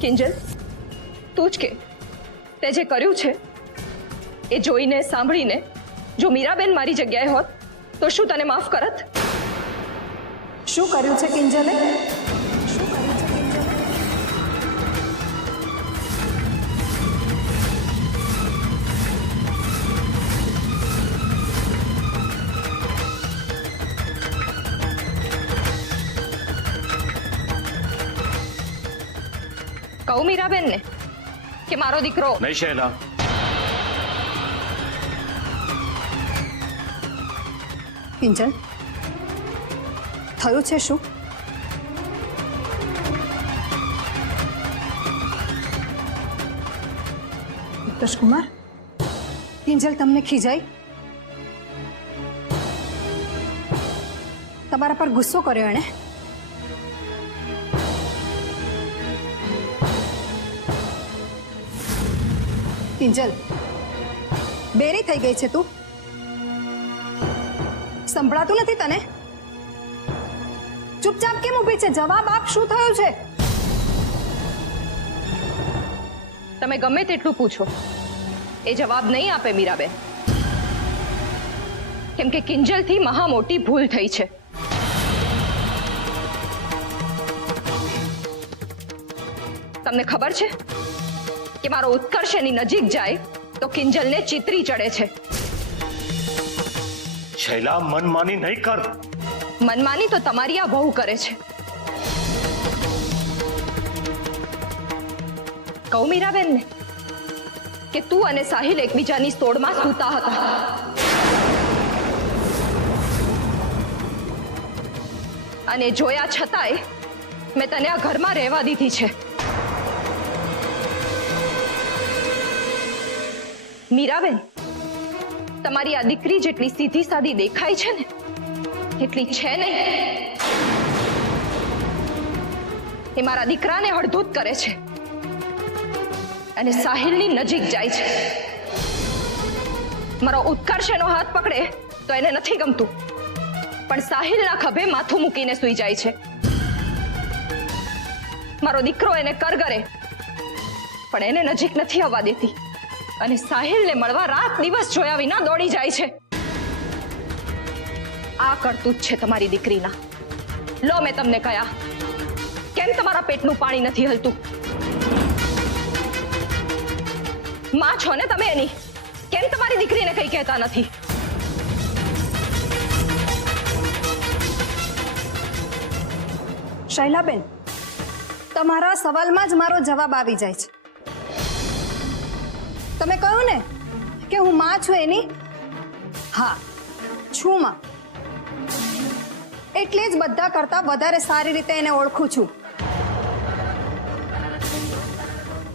કિંજલ, તું જ કે તે જે કર્યું છે એ જોઈને સાંભળીને જો મીરાબેન મારી જગ્યાએ હોત તો શું તને માફ કરત? શું કર્યું છે કિંજલે? શું કર્યું છે કિંજલે? કહું મીરાબેન ને કે મારો દીકરો નહીં શૈલા, કિંજલ, થયું છે શું? ઉત્કર્ષકુમાર, કિંજલ તમને ખીજાઈ? તમારા પર ગુસ્સો કર્યો એણે? કિંજલ, બેરી થઈ ગઈ છે તું? સંભળાતું નથી તને? ચૂપચાપ કેમ ઊભી છે? જવાબ આપ, શું થયું છે? તમે ગમે તેટલું પૂછો એ જવાબ નહીં આપે મીરાબેન, કેમ કે કિંજલથી મહા મોટી ભૂલ થઈ છે. તમને ખબર છે કે મારો ઉત્કર્ષ એની નજીક જાય તો કિંજલને ચિતરી ચડે છે. શૈલા, મનમાની નહીં કર. મનમાની તો તમારી આ બહુ કરે છે. કહું મીરાબેન ને કે તું અને સાહિલ એકબીજાની તોડમાં સૂતા હતા. અને જોયા છતાંય મેં તને આ ઘરમાં રહેવા દીધી છે. મીરાબેન, તમારી આ દીકરી જેટલી સીધી સાદી દેખાય છે ને એટલી છે નહીં. એ મારા દીકરાને હળધૂત કરે છે અને સાહિલની નજીક જાય છે. મારો ઉત્કર્ષ એનો હાથ પકડે તો એને નથી ગમતું, પણ સાહિલના ખભે માથું મૂકીને સૂઈ જાય છે. મારો દીકરો એને કરગરે પણ એને નજીક નથી આવવા દેતી અને સાહિલને મળવા રાત દિવસ જોયા વિના દોડી જાય છે. આ કરતૂત છે તમારી દીકરીના. લો, મેં તમને કહ્યા, કેમ તમારા પેટનું પાણી નથી હલતું? માં છો ને તમે એની, કેમ તમારી દીકરીને કંઈ કહેતા નથી? શૈલાબેન, તમારા સવાલમાં જ મારો જવાબ આવી જાય છે. તમે કહ્યું ને કે હું માં છું એની. હા, છું માં. એટલે જ બધા કરતા વધારે સારી રીતે એને ઓળખું છું.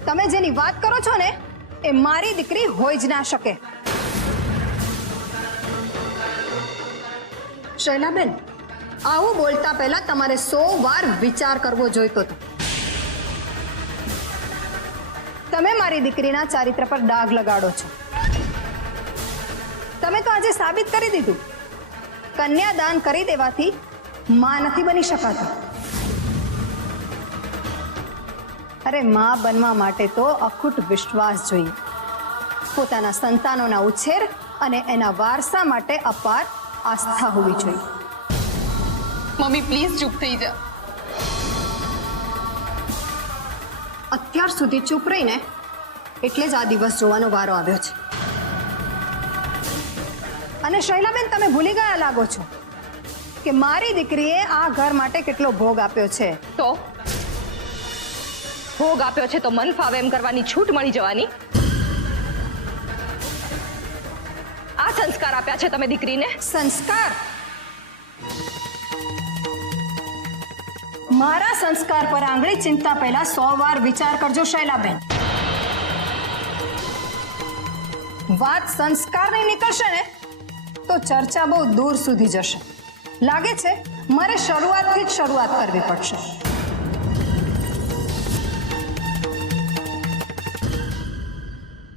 તમે જેની વાત કરો છો ને એ મારી દીકરી હોઈ જ ના શકે. શૈલાબેન, આવું બોલતા પહેલા તમારે 100 વાર વિચાર કરવો જોઈતો હતો. તમે મારી દીકરીના ચારિત્ર પર ડાઘ લગાડો છો. તમે તો આજે સાબિત કરી દીધું, કન્યાદાન કરી દેવાથી માં નથી બની શકાતું. અરે, માં બનવા માટે તો અખૂટ વિશ્વાસ જોઈએ, પોતાના સંતાનોના ઉછેર અને એના વારસા માટે અપાર આસ્થા હોવી જોઈએ. મમ્મી પ્લીઝ ચૂપ થઈ જા. અત્યાર સુધી ચૂપ રહીને એટલે જ આ દિવસ જોવાનો વારો આવ્યો છે. અને શૈલાબેન, તમે ભૂલી ગયા લાગો છો કે મારી દીકરીએ આ ઘર માટે કેટલો ભોગ આપ્યો છે. તો ભોગ આપ્યો છે તો મન ફાવે એમ કરવાની છૂટ મળી જવાની? આ સંસ્કાર આપ્યા છે તમે દીકરીને? સંસ્કાર? મારા સંસ્કાર પર આંગળી ચિંતા પહેલા 100 વાર વિચાર કરજો શૈલાબેન. વાત સંસ્કારની નીકળશે ને તો ચર્ચા બહુ દૂર સુધી જશે. લાગે છે મારે શરૂઆતથી જ શરૂઆત કરવી પડશે.